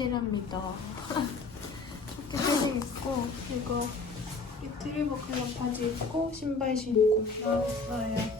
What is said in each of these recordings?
스틸입니다. 조끼 패딩 입고 이거 리트리버 컬러 바지 입고 신발 신고 나왔어요. 왔어요.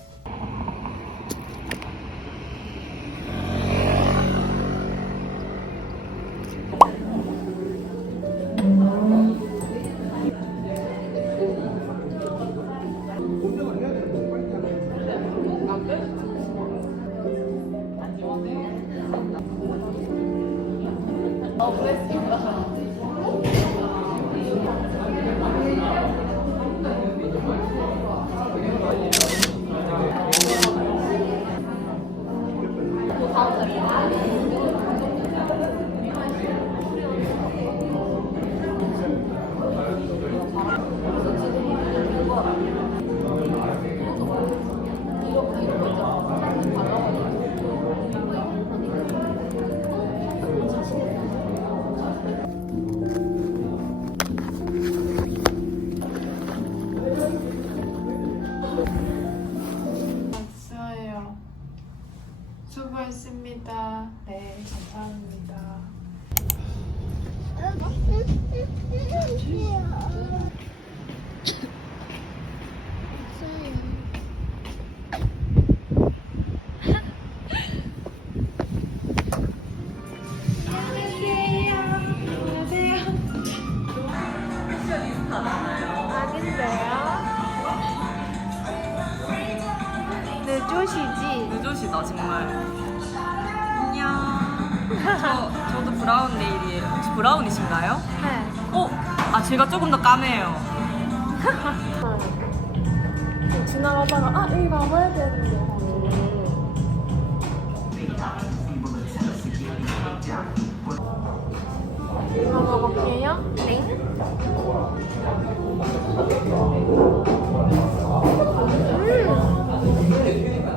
수고했습니다. 네, 감사합니다. 늦으시지? 늦으시다 정말. 안녕. 저 저도 브라운 네일이에요. 혹시 브라운이신가요? 네. 어? 아 제가 조금 더 까매요. 지나가다가 아 여기 가봐야 되는데 하고 먹어볼게요 땡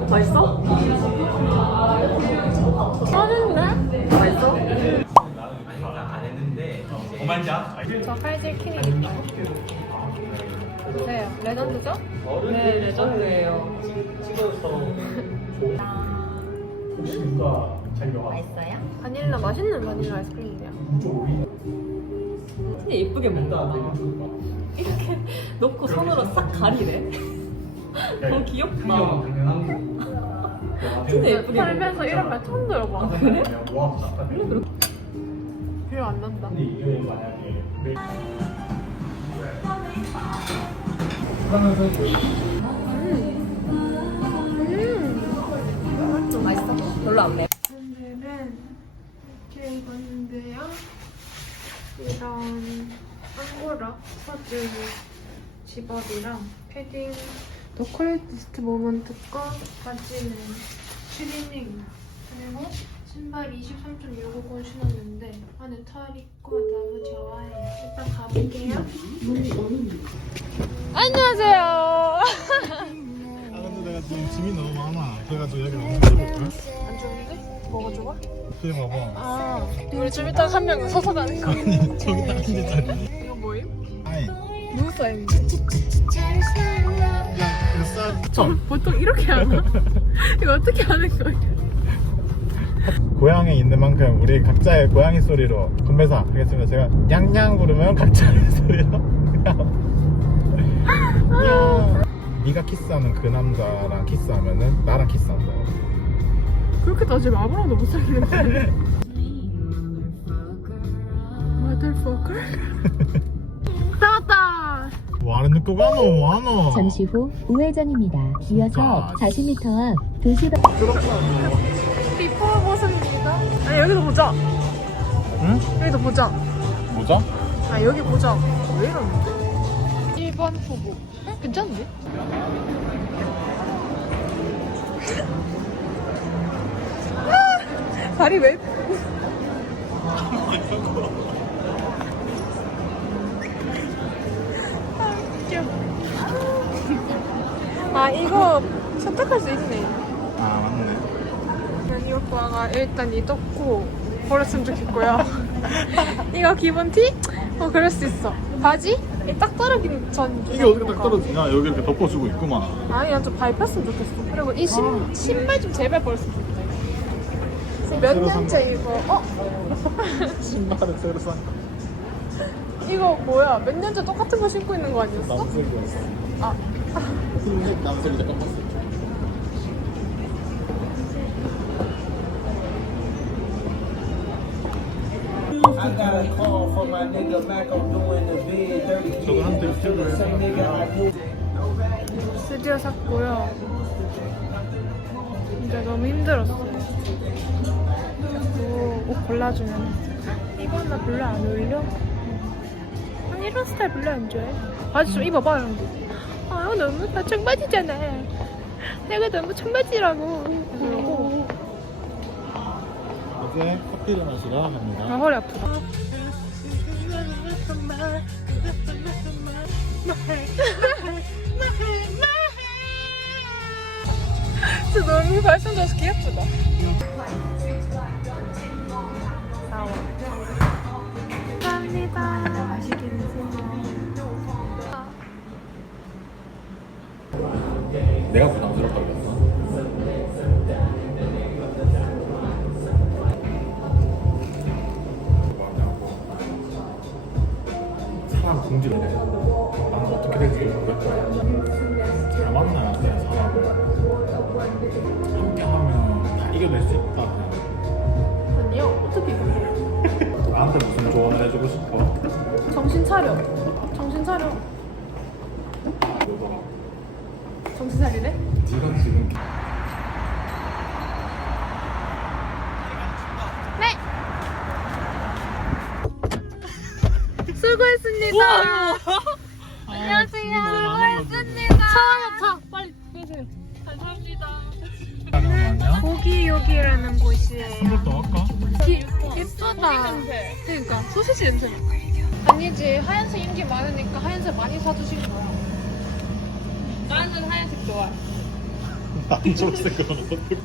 맛있어? 저 칼질 키링 네 레전드죠? 네 레전드예요. 맛있어요? 바닐라 맛있는 바닐라 아이스크림이에요 근데 예쁘게 먹는다. 이렇게 놓고 손으로 싹 가리래. 너무 귀엽다. 진짜 예쁘게 살면서 이런 말 처음 들어봐 그래? 별로 안 난다 음 맛있어? 별로 안 매. 오늘은 이렇게 입었는데요. 이런 앙고라 퍼즐 집업이랑 패딩 더퀄리티스트 모먼트 거 바지는 트리닝 그리고 신발 23.650 신었는데 안에 털 있고 너무 좋아요. 일단 가볼게요. 안녕하세요. 아 근데 내가 지금 짐이 너무 많아 그래가지고 여기 너무 힘들거든 안 좋은데? 뭐가 좋아? 저기 봐봐 아, 우리 좀 이따 한 명 서서 가는 거. 아니 저기 다 앉아있잖아 이거 뭐임? 아이 누구 사인인데? 야 뱃살 저 보통 이렇게 하나? 이거 어떻게 하는 거예요? 고향에 있는 만큼 우리 각자의 고양이 소리로 건배사 하겠습니다 제가 냥냥 부르면 각자의 소리로 냥 네가 키스하는 그 남자랑 키스하면은 나랑 키스한다 그렇게 따지면 아무랑도 못 사귀는데. Motherfucker. 나왔다. 뭐하는 거 가노 뭐하노 잠시 후 우회전입니다. 이어서 40m 앞 비포 모습입니다. 아 여기도 보자. 응? 여기도 보자. 뭐죠? 아 여기 보자. 왜 이러는데? 1번 후보. 어, 괜찮은데? 아, 다리 왜? 아, 웃겨. 아 이거 선택할 수 있네. 아이 오빠가 일단 이 떴고 버렸으면 좋겠고요. 이거 기본 티? 어 그럴 수 있어. 바지? 이딱 떨어지기 전. 이게 어떻게 딱 떨어지냐? 여기 이렇게 덮어주고 있구만. 아니 난좀 밟혔으면 좋겠어. 그리고 이 신, 신발 좀 제발 버렸으면 좋겠다. 지금 몇 새로 년째 이거? 어? 신발을 새로 산 거. 이거 뭐야? 몇 년째 똑같은 거 신고 있는 거 아니었어? 남색이었어. 아. 흰색 남색이 잠깐 봤어. Got a call from my nigga Mac, I'm doing the bid. 30 저거 한대 유튜브에 Same nigga I do. 드디어 샀고요. 근데 너무 힘들었어. 자꾸 옷 골라주면 이건 나 별로 안 어울려. 아니 이런 스타일 별로 안 좋아해. 바지 좀 입어봐 이런 거. 아 너무 다 청바지잖아. 내가 너무 청바지라고. 그러고 어제 커피를 마시러 아 갑니다. 허리 아프다. 진짜 너무 발전돼서 귀엽다. 감사합니다. 맛있게 드세요. 내가 부담 잘 만나야 돼, 사람을. 함께 하면 다 이겨낼 수 있다. 아니요, 어떻게 그래요? 나한테 무슨 조언을 해주고 싶어? 정신 차려. 정신 차려. 정신 차리래? 네가 지금 수고했습니다. 예쁘다. 그러니까 소시지 냄새. 아니지 하얀색 인기 많으니까 하얀색 많이 사주신 거야. 나는 하얀색 좋아. 안 초록색 그건 어떻게?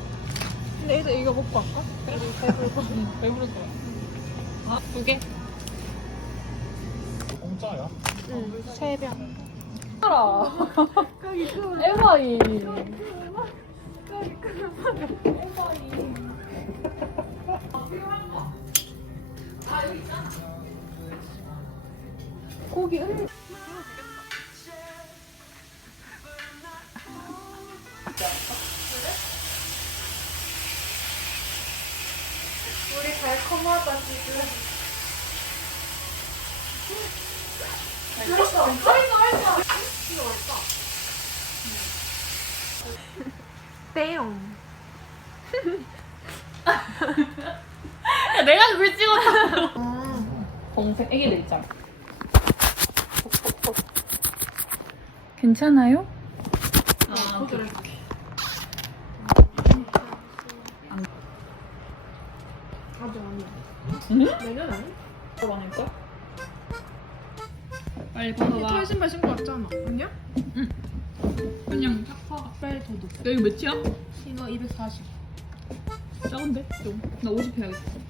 근데 이제 이거 먹고 할까? 그래? 배불고. 배부를 거야. 아, 두 개? 공짜야? 응, 세 병. 알아. 에바이. 고기 은. 우리 달콤하다 지금. 맛있어. 맛있어, 맛있어. 이거 맛있다. 떼용. 야, 내가 그걸 찍었다. 동생 애기들 있잖아. 괜찮아요? 아, 그래. 아직 아니야. 응? 내년 아니? 더 많을걸? 빨리 털 벗어봐. 신발 신고 왔잖아. 아니야? 그냥 탁파. 빨리 더도. 야, 이거 몇이야? 이거 240. 작은데? 좀. 나 50 해야겠어.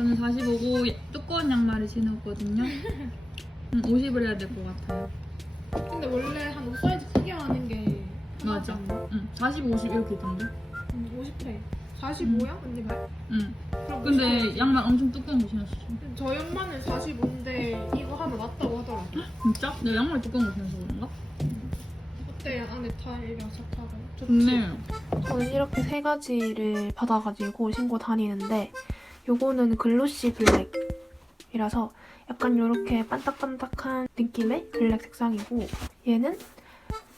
저는 45고 두꺼운 양말을 신었거든요. 음, 50을 해야 될 것 같아요. 근데 원래 한 옷 사이즈 크게 하는 게 맞아. 응. 40, 50 이렇게 있던데. 50회. 45야? 언니 말? 응. 그럼 근데 50회. 양말 엄청 두꺼운 거 신었어. 저희 엄마는 45인데 이거 하면 맞다고 하더라 고. 진짜? 내가 양말 두꺼운 거 신어서 그런가? 어때? 안에 타일이랑 착하고. 좋네. 저는 이렇게 세 가지를 받아가지고 신고 다니는데 요거는 글로시 블랙이라서 약간 이렇게 반딱반딱한 느낌의 블랙 색상이고 얘는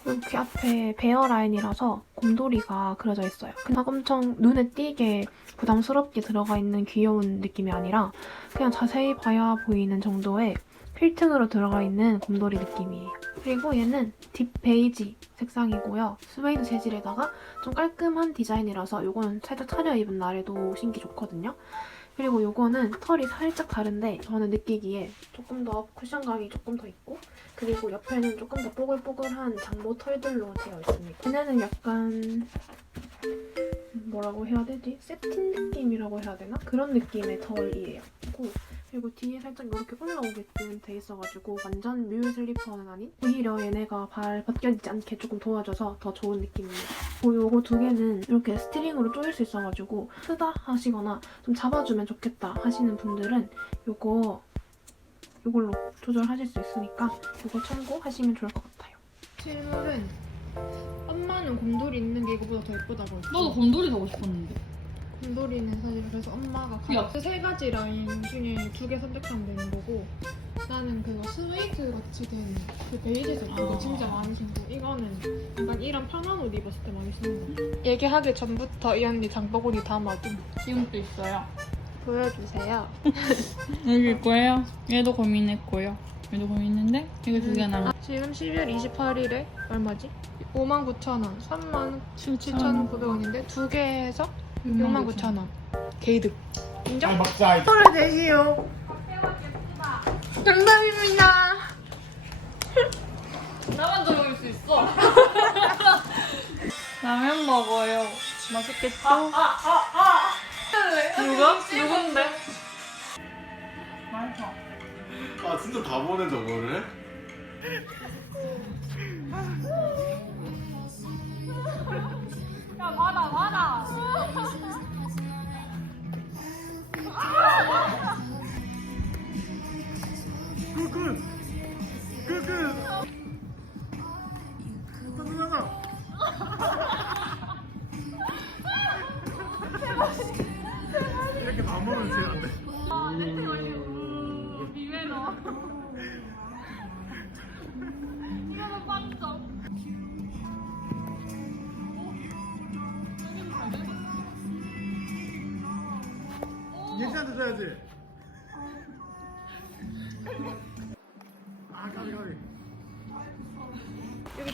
이렇게 앞에 베어 라인이라서 곰돌이가 그려져 있어요. 그냥 엄청 눈에 띄게 부담스럽게 들어가 있는 귀여운 느낌이 아니라 그냥 자세히 봐야 보이는 정도의 필팅으로 들어가 있는 곰돌이 느낌이에요. 그리고 얘는 딥 베이지 색상이고요. 스웨이드 재질에다가 좀 깔끔한 디자인이라서 요거는 살짝 차려입은 날에도 신기 좋거든요. 그리고 요거는 털이 살짝 다른데 저는 느끼기에 조금 더 쿠션감이 조금 더 있고 그리고 옆에는 조금 더 뽀글뽀글한 장모 털들로 되어 있습니다. 얘네는 약간 뭐라고 해야 되지? 세틴 느낌이라고 해야 되나? 그런 느낌의 덜이에요. 그리고, 뒤에 살짝 이렇게 올라오게끔 돼 있어가지고 완전 뮬 슬리퍼는 아닌 오히려 얘네가 발 벗겨지지 않게 조금 도와줘서 더 좋은 느낌입니다. 그리고 요거 두 개는 이렇게 스트링으로 조일 수 있어가지고 쓰다 하시거나 좀 잡아주면 좋겠다 하시는 분들은 요거 요걸로 조절하실 수 있으니까 요거 참고하시면 좋을 것 같아요. 실물은 엄마는 곰돌이 있는 게 이거보다 더 예쁘다고 했어. 나도 곰돌이 사고 싶었는데. 곰돌이는 사실 그래서 엄마가 야. 가세 가지 라인 중에 두 개 선택하면 되는 거고 나는 그거 스웨이드 같이 된 그 베이지색 그거 진짜 많이 신고 이거는 약간 이런 편한 옷 입었을 때 많이 쓰는 거 얘기하기 전부터 이 언니 장바구니 담아둔 지금도 있어요. 보여주세요 여기 있고요. 얘도 고민했고요. 얘도 고민했는데 이거 두 개 남아. 지금 12월 28일에 얼마지? 59,000원 37,900원인데 두 개 해서 69,000원 게이득 인정? 아 막자 오늘 되시오 정답입니다 나만 더 먹을 수 있어. 라면 먹어요. 맛있겠죠? 누가? 누군데? 맛있어. 아 진짜 다 보내 저거를? 야 받아 받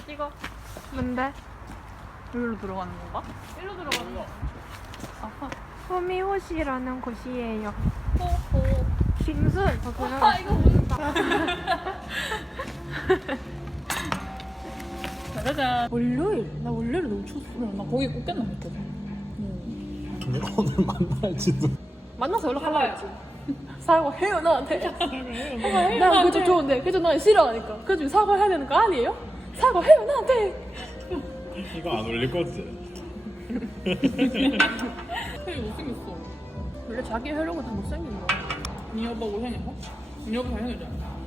찍어. 뭔데? 여기로 들어가는 건가? 일로 들어가는 거. 아하. 호미호시라는 곳이에요 호호. 그냥 아 이거 모른다. 짜자잔. 월요일 나 월요일 너무 추웠어 나 거기 꽂겠나 못해. 내가 오늘 만날지도. 만나서 연락하려고 했지 사과해요 나한테 난 나한테. 그저 좋은데 그저 난 싫어하니까 그저 사과해야 되는 거 아니에요? 사과해요 나한테 이거 안 올릴 거지? 되게 못생겼어. 원래 자기 혈육은 다 못생긴 거야 니 오빠 못생겼어? 니 오빠 잘생겼잖아.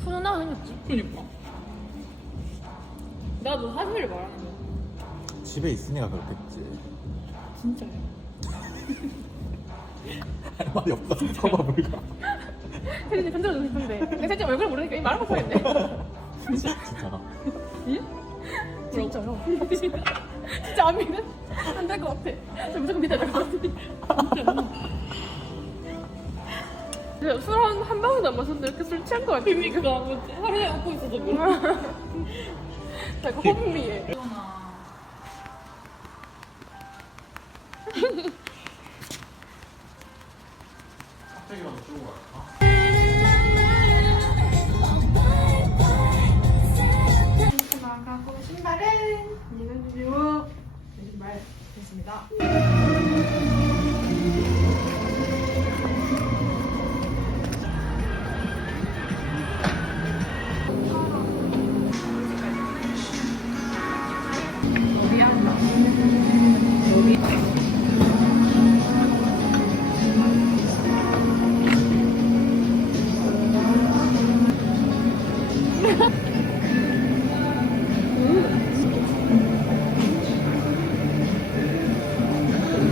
훈훈하게 생겼지 그니까. 나도 사실을 말하는 거야. 집에 있으니까 그렇겠지. 진짜요. 할 말이 없다. 서봐 불가. 혜진이 편들어주고 싶은데 근데 살짝 얼굴 모르니까 이 말을 못하겠네 진짜. 진짜요? 진짜 안 믿는? 안될 것 같아 저 무조건 믿어야 될 것 같아 술한 한 방울도 안 마셨는데 이렇게 술 취한 거 같아 그니까 뭐 하루에 웃고 있어서 그래. 약간 혼미해 的。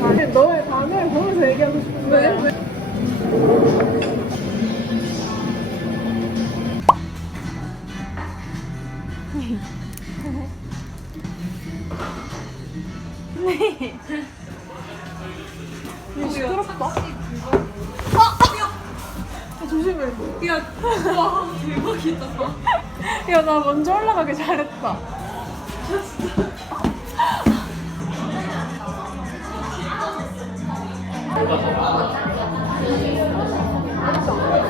습니다. 너의 단어를 보면서 얘기하고 싶은데 네. 시끄럽다. 아, 조심해. 야, 와, 대박이다. 야, 나 먼저 올라가길 잘했다. สอง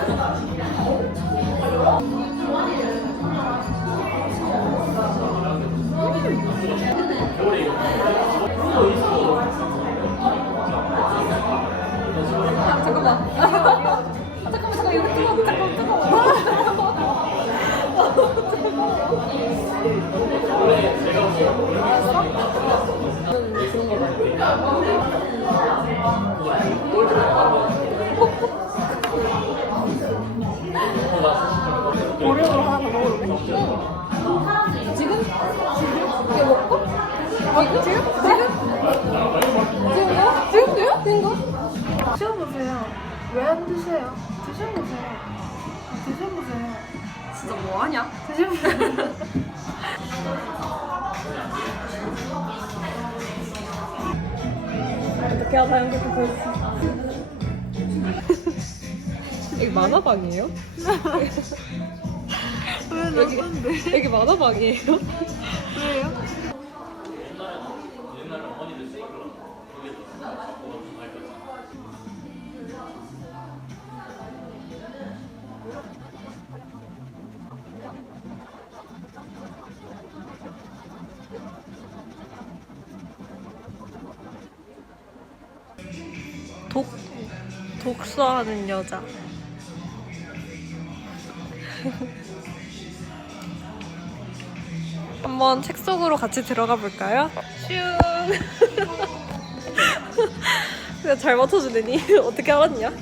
드셔보세요. 왜 안 드세요? 드셔보세요. 아, 드셔보세요. 진짜 뭐하냐? 드셔보세요. 어떻게 하다 연극을 보여주세요. 여기 만화방이에요? 여기, 여기 만화방이에요? 독 독서하는 여자. 한번 책 속으로 같이 들어가 볼까요? 슝. 근데 잘 맞춰주더니 어떻게 알았냐?